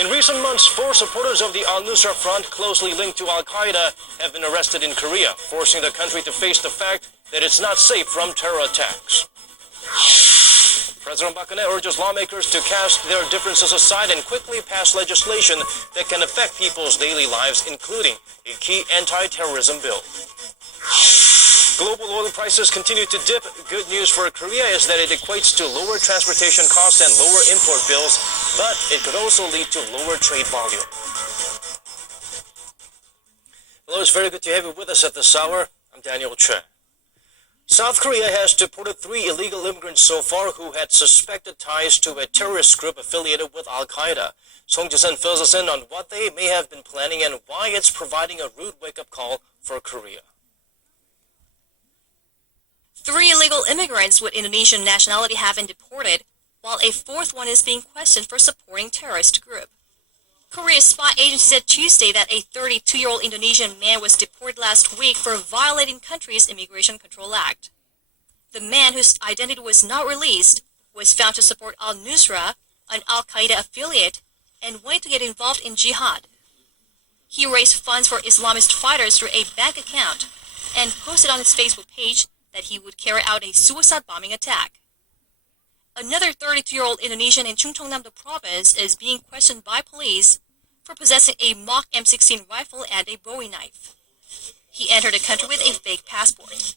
In recent months, 4 supporters of the al-Nusra Front closely linked to al-Qaeda have been arrested in Korea, forcing the country to face the fact that it's not safe from terror attacks. President Park Geun-hye urges lawmakers to cast their differences aside and quickly pass legislation that can affect people's daily lives, including a key anti-terrorism bill. Global oil prices continue to dip. Good news for Korea is that it equates to lower transportation costs and lower import bills, but it could also lead to lower trade volume. Hello, it's very good to have you with us at this hour. I'm Daniel Che. South Korea has deported 3 illegal immigrants so far who had suspected ties to a terrorist group affiliated with al-Qaeda. Song Ji-sun fills us in on what they may have been planning and why it's providing a rude wake-up call for Korea. 3 illegal immigrants with Indonesian nationality have been deported, while a 4th one is being questioned for supporting terrorist group. Korea's spy agency said Tuesday that a 32-year-old Indonesian man was deported last week for violating country's Immigration Control Act. The man, whose identity was not released, was found to support al-Nusra, an al-Qaeda affiliate, and wanted to get involved in jihad. He raised funds for Islamist fighters through a bank account and posted on his Facebook page that he would carry out a suicide bombing attack. Another 32-year-old Indonesian in Chungcheongnam-do province is being questioned by police for possessing a mock M16 rifle and a Bowie knife. He entered the country with a fake passport.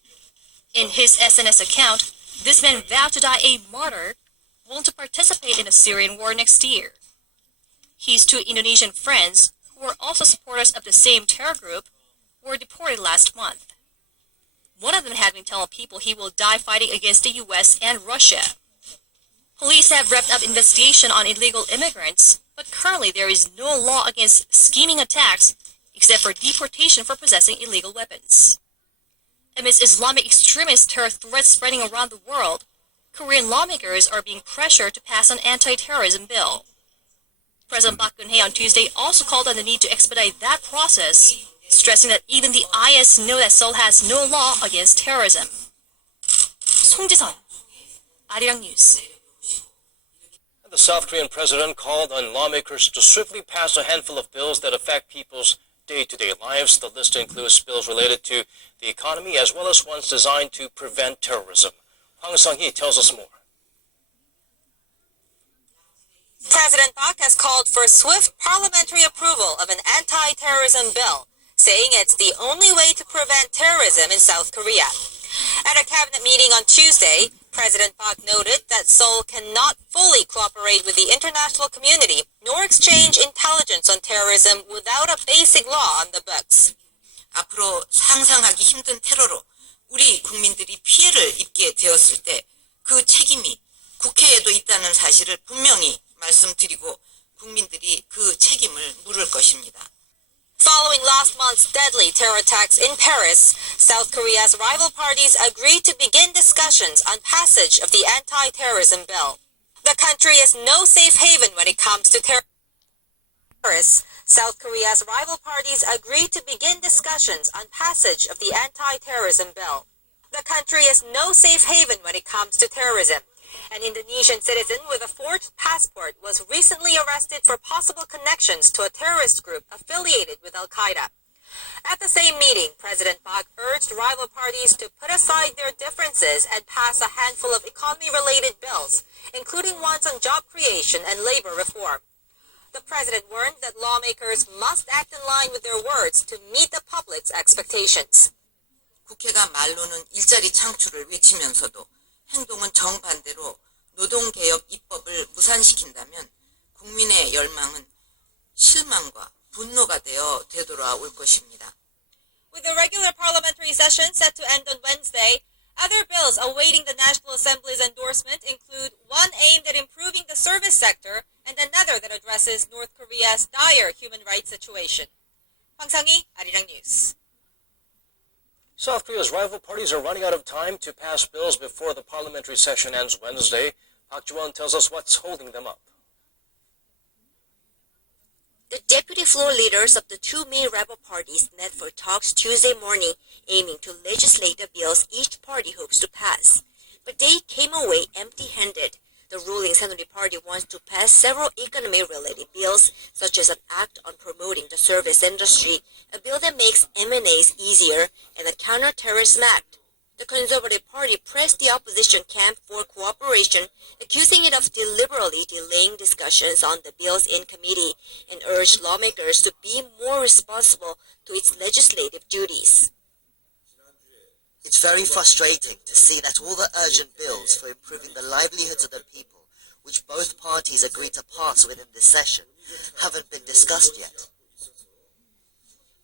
In his SNS account, this man vowed to die a martyr, willing to participate in the Syrian war next year. His 2 Indonesian friends, who were also supporters of the same terror group, were deported last month. One of them had been telling people he will die fighting against the US and Russia. Police have revved up investigation on illegal immigrants, but currently there is no law against scheming attacks except for deportation for possessing illegal weapons. Amidst Islamic extremist terror threats spreading around the world, Korean lawmakers are being pressured to pass an anti-terrorism bill. President Park Geun-hye on Tuesday also called on the need to expedite that process, stressing that even the IS know that Seoul has no law against terrorism. 송지선, 아리랑 뉴스. The South Korean president called on lawmakers to swiftly pass a handful of bills that affect people's day-to-day lives. The list includes bills related to the economy as well as ones designed to prevent terrorism. Hwang Sung-hee tells us more. President Park has called for swift parliamentary approval of an anti-terrorism bill, saying it's the only way to prevent terrorism in South Korea. At a cabinet meeting on Tuesday, President Park noted that Seoul cannot fully cooperate with the international community nor exchange intelligence on terrorism without a basic law on the books. 앞으로 상상하기 힘든 테러로 우리 국민들이 피해를 입게 되었을 때 그 책임이 국회에도 있다는 사실을 분명히 말씀드리고 국민들이 그 책임을 물을 것입니다. Following last month's deadly terror attacks in Paris, South Korea's rival parties agreed to begin discussions on passage of the anti-terrorism bill. The country is no safe haven when it comes to Paris, South Korea's rival parties agreed to begin discussions on passage of the anti-terrorism bill. The country is no safe haven when it comes to terrorism. An Indonesian citizen with a forged passport was recently arrested for possible connections to a terrorist group affiliated with al-Qaeda. At the same meeting, President Park urged rival parties to put aside their differences and pass a handful of economy-related bills, including ones on job creation and labor reform. The president warned that lawmakers must act in line with their words to meet the public's expectations. 국회가 말로는 일자리 창출을 외치면서도 행동은 정반대로 노동개혁 입법을 무산시킨다면 국민의 열망은 실망과 분노가 되어 되돌아올 것입니다. With the regular parliamentary session set to end on Wednesday, other bills awaiting the National Assembly's endorsement include one aimed at improving the service sector and another that addresses North Korea's dire human rights situation. Hwang Sang-hee, Arirang News. South Korea's rival parties are running out of time to pass bills before the parliamentary session ends Wednesday. Park Ji-won tells us what's holding them up. The deputy floor leaders of the 2 main rebel parties met for talks Tuesday morning, aiming to legislate the bills each party hopes to pass. But they came away empty-handed. The ruling Saenuri Party wants to pass several economy-related bills, such as an act on promoting the service industry, a bill that makes M&As easier, and a counter-terrorism act. The Conservative Party pressed the opposition camp for cooperation, accusing it of deliberately delaying discussions on the bills in committee, and urged lawmakers to be more responsible to its legislative duties. It's very frustrating to see that all the urgent bills for improving the livelihoods of the people, which both parties agreed to pass within this session, haven't been discussed yet.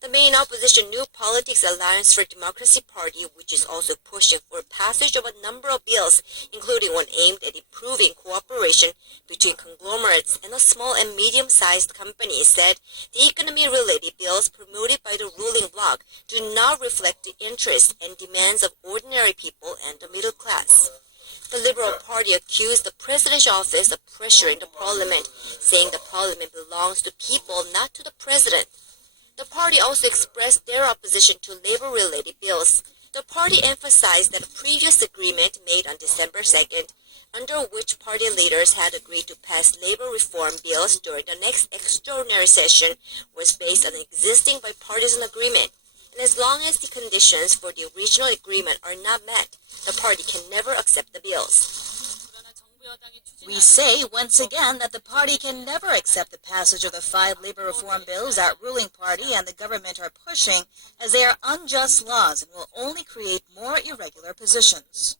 The main opposition New Politics Alliance for Democracy Party, which is also pushing for passage of a number of bills, including one aimed at improving cooperation between conglomerates and small and medium-sized companies, said the economy-related bills promoted by the ruling bloc do not reflect the interests and demands of ordinary people and the middle class. The Liberal Party accused the presidential office of pressuring the parliament, saying the parliament belongs to people, not to the president. The party also expressed their opposition to labor-related bills. The party emphasized that a previous agreement made on December 2nd, under which party leaders had agreed to pass labor reform bills during the next extraordinary session, was based on an existing bipartisan agreement. And as long as the conditions for the original agreement are not met, the party can never accept the bills. We say once again that the party can never accept the passage of the 5 labor reform bills that ruling party and the government are pushing, as they are unjust laws and will only create more irregular positions.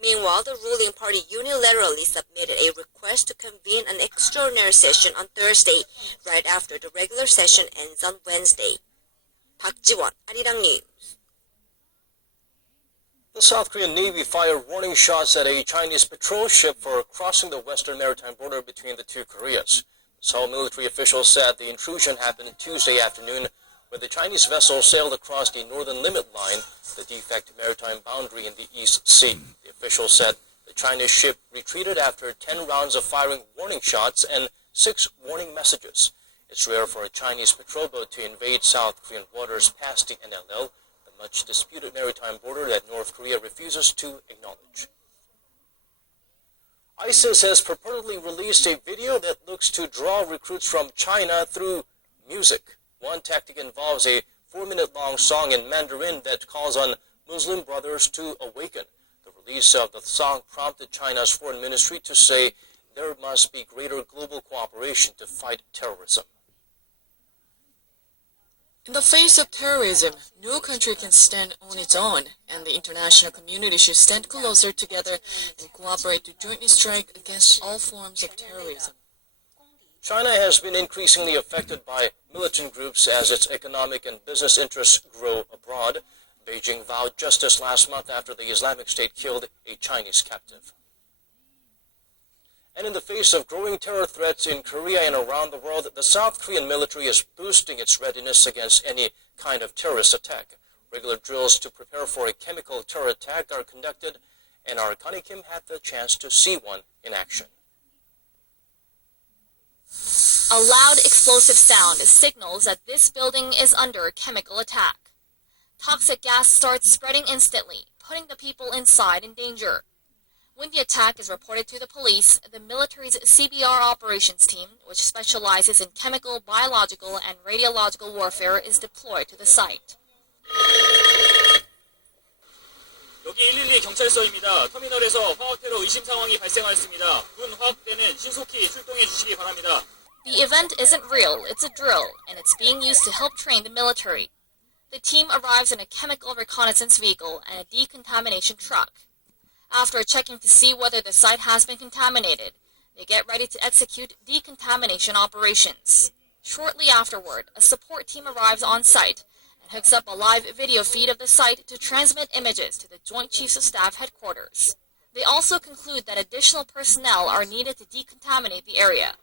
Meanwhile, the ruling party unilaterally submitted a request to convene an extraordinary session on Thursday, right after the regular session ends on Wednesday. Park Ji-won, Arirang News. The South Korean Navy fired warning shots at a Chinese patrol ship for crossing the western maritime border between the two Koreas. Seoul military officials said the intrusion happened Tuesday afternoon when the Chinese vessel sailed across the northern limit line, the de facto maritime boundary in the East Sea. The officials said the Chinese ship retreated after 10 rounds of firing warning shots and 6 warning messages. It's rare for a Chinese patrol boat to invade South Korean waters past the NLL, the much disputed maritime border that North Korea refuses to acknowledge. ISIS has purportedly released a video that looks to draw recruits from China through music. One tactic involves a 4-minute-long song in Mandarin that calls on Muslim brothers to awaken. The release of the song prompted China's foreign ministry to say there must be greater global cooperation to fight terrorism. In the face of terrorism, no country can stand on its own, and the international community should stand closer together and cooperate to jointly strike against all forms of terrorism. China has been increasingly affected by militant groups as its economic and business interests grow abroad. Beijing vowed justice last month after the Islamic State killed a Chinese captive. And in the face of growing terror threats in Korea and around the world, the South Korean military is boosting its readiness against any kind of terrorist attack. Regular drills to prepare for a chemical terror attack are conducted, and our Connie Kim had the chance to see one in action. A loud explosive sound signals that this building is under chemical attack. Toxic gas starts spreading instantly, putting the people inside in danger. When the attack is reported to the police, the military's CBR operations team, which specializes in chemical, biological, and radiological warfare, is deployed to the site. 여기 112 경찰서입니다. 터미널에서 화학 테러 의심 상황이 발생하였습니다. 군 화학대는 신속히 출동해 주시기 바랍니다. The event isn't real, it's a drill, and it's being used to help train the military. The team arrives in a chemical reconnaissance vehicle and a decontamination truck. After checking to see whether the site has been contaminated, they get ready to execute decontamination operations. Shortly afterward, a support team arrives on site and hooks up a live video feed of the site to transmit images to the Joint Chiefs of Staff headquarters. They also conclude that additional personnel are needed to decontaminate the area.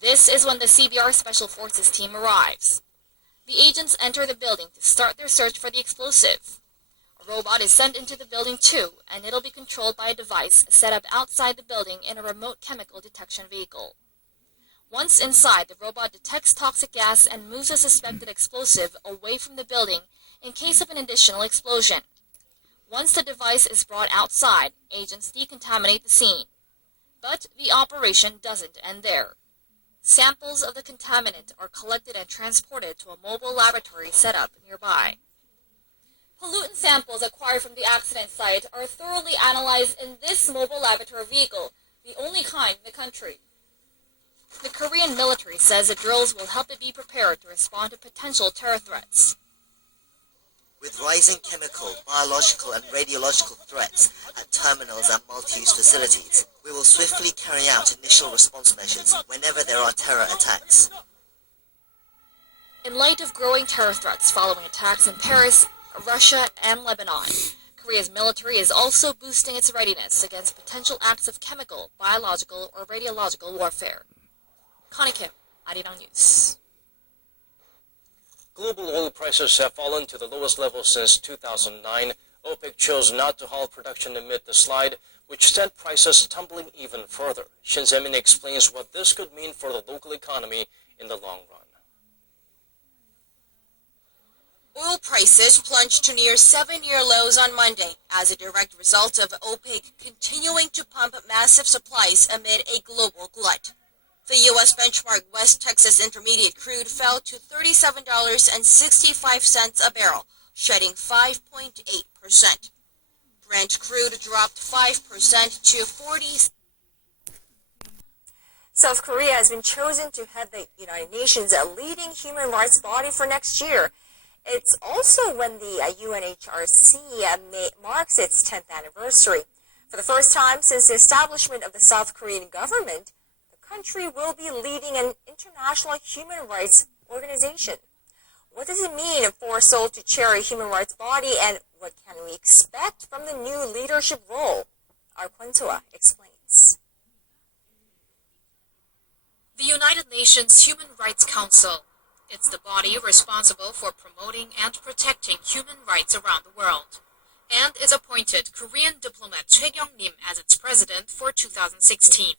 This is when the CBR Special Forces team arrives. The agents enter the building to start their search for the explosive. A robot is sent into the building too, and it'll be controlled by a device set up outside the building in a remote chemical detection vehicle. Once inside, the robot detects toxic gas and moves a suspected explosive away from the building in case of an additional explosion. Once the device is brought outside, agents decontaminate the scene. But the operation doesn't end there. Samples of the contaminant are collected and transported to a mobile laboratory set up nearby. Pollutant samples acquired from the accident site are thoroughly analyzed in this mobile laboratory vehicle, the only kind in the country. The Korean military says the drills will help it be prepared to respond to potential terror threats. With rising chemical, biological and radiological threats at terminals and multi-use facilities, we will swiftly carry out initial response measures whenever there are terror attacks. In light of growing terror threats following attacks in Paris, Russia, and Lebanon, Korea's military is also boosting its readiness against potential acts of chemical, biological, or radiological warfare. Connie Kim, Arirang News. Global oil prices have fallen to the lowest level since 2009. OPEC chose not to halt production amid the slide, which sent prices tumbling even further. Shin Se-min explains what this could mean for the local economy in the long run. Oil prices plunged to near 7-year lows on Monday as a direct result of OPEC continuing to pump massive supplies amid a global glut. The U.S. benchmark West Texas Intermediate crude fell to $37.65 a barrel, shedding 5.8%. Brent crude dropped 5% to 40. South Korea has been chosen to head the United Nations' leading human rights body for next year. It's also when the UNHRC marks its 10th anniversary. For the first time since the establishment of the South Korean government, the country will be leading an international human rights organization. What does it mean for Seoul to chair a human rights body, and what can we expect from the new leadership role? Our Kwon-soa explains. The United Nations Human Rights Council. It's the body responsible for promoting and protecting human rights around the world, and it appointed Korean diplomat Choi Kyung-nim as its president for 2016.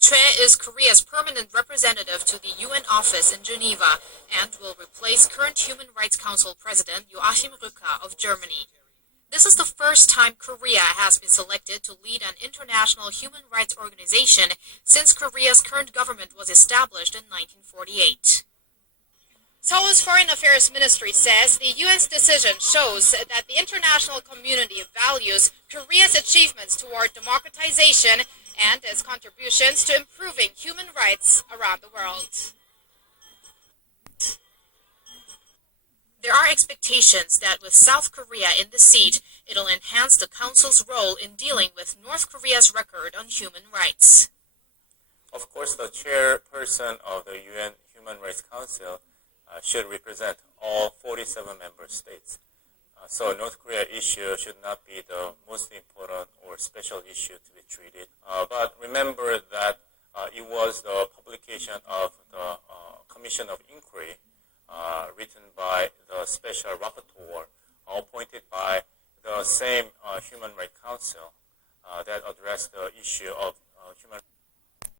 Choi is Korea's permanent representative to the UN office in Geneva and will replace current Human Rights Council President Joachim Rücker of Germany. This is the first time Korea has been selected to lead an international human rights organization since Korea's current government was established in 1948. Seoul's Foreign Affairs Ministry says the UN's decision shows that the international community values Korea's achievements toward democratization and its contributions to improving human rights around the world. There are expectations that with South Korea in the seat, it'll enhance the Council's role in dealing with North Korea's record on human rights. Of course, the chairperson of the UN Human Rights Council should represent all 47 member states. So North Korea issue should not be the most important or special issue to be treated. But remember that it was the publication of the Commission of Inquiry written by the Special Rapporteur appointed by the same Human Rights Council that addressed the issue of human rights.